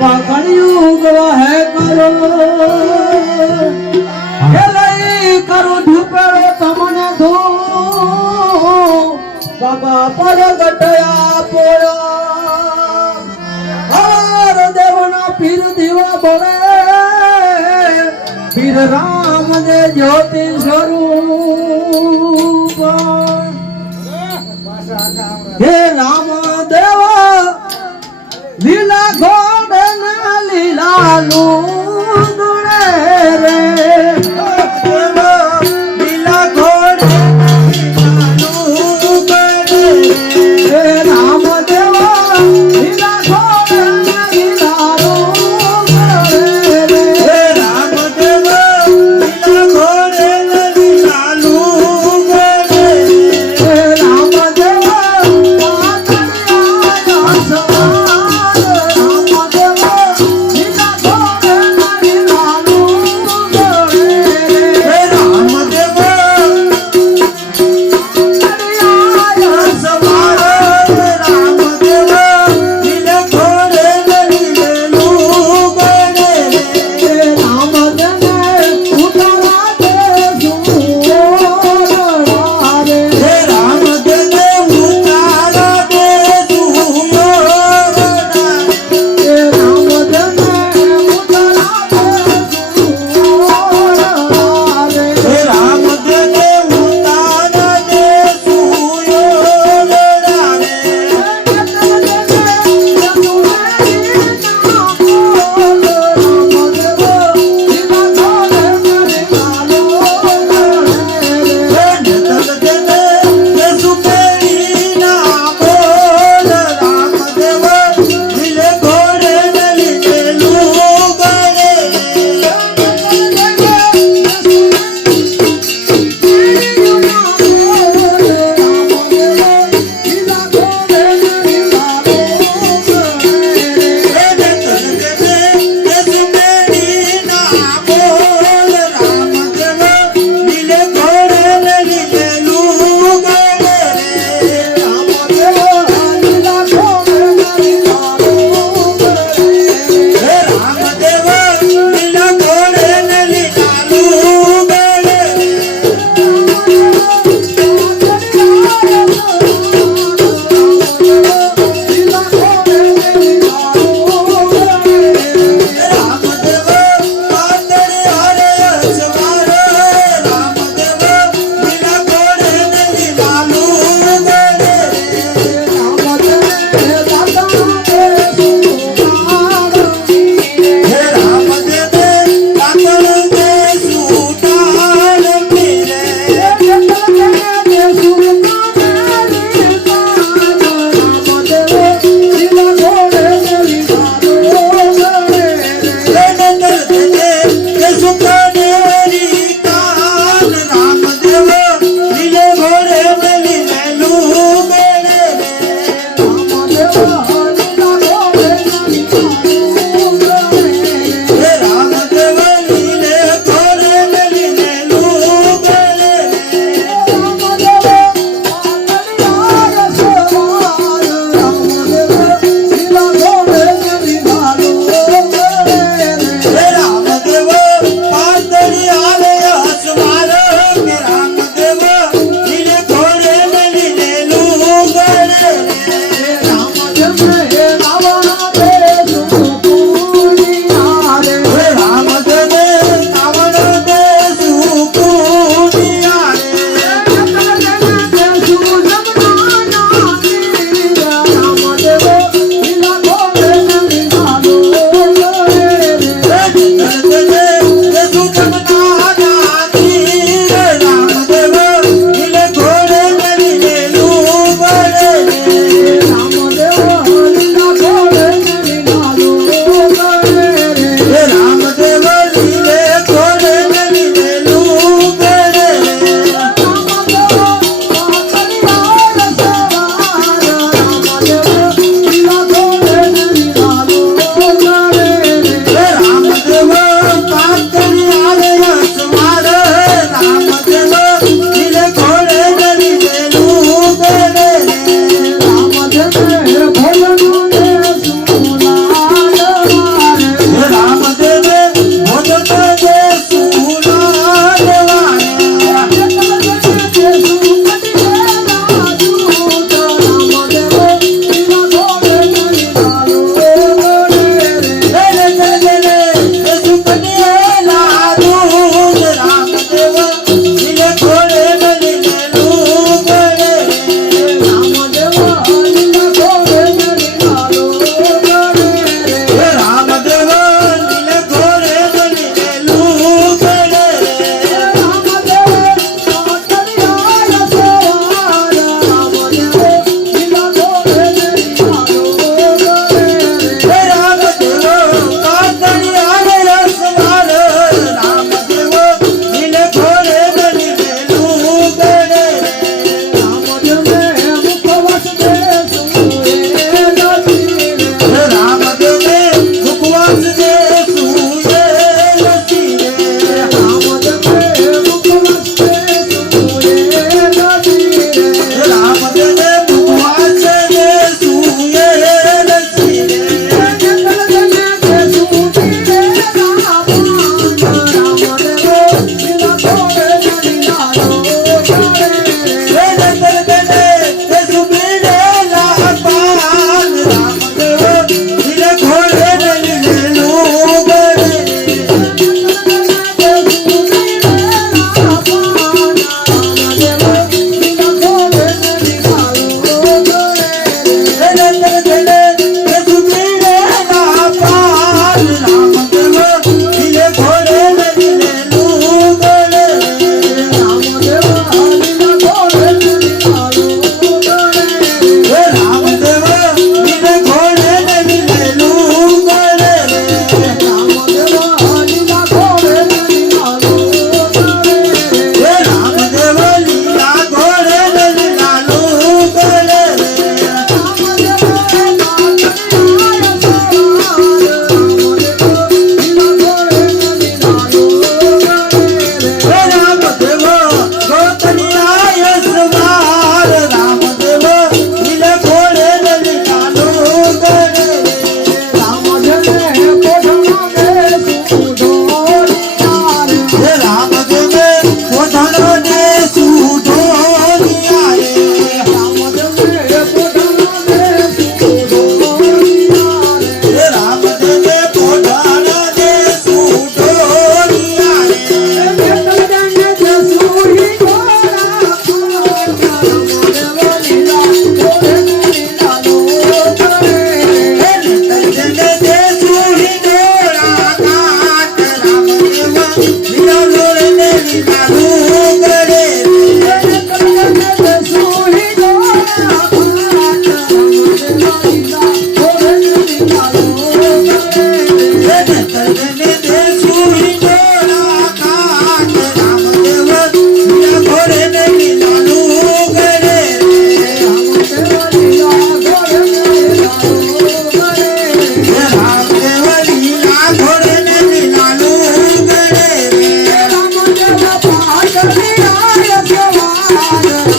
બાબા કળિયુગ વહે કરો. લઈ કરું ધૂપેડો તમને ધૂ બાબા પ્રગટ આપોયા હર દેવના પીર દીવા બોલે પીર રામ દે જ્યોતિ સ્વરૂપ. હે રામ 路。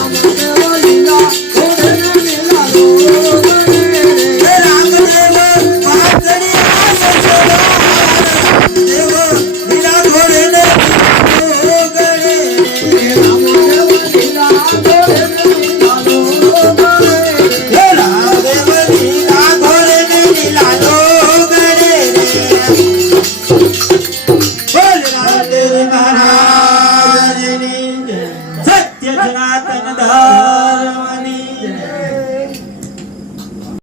Thank you.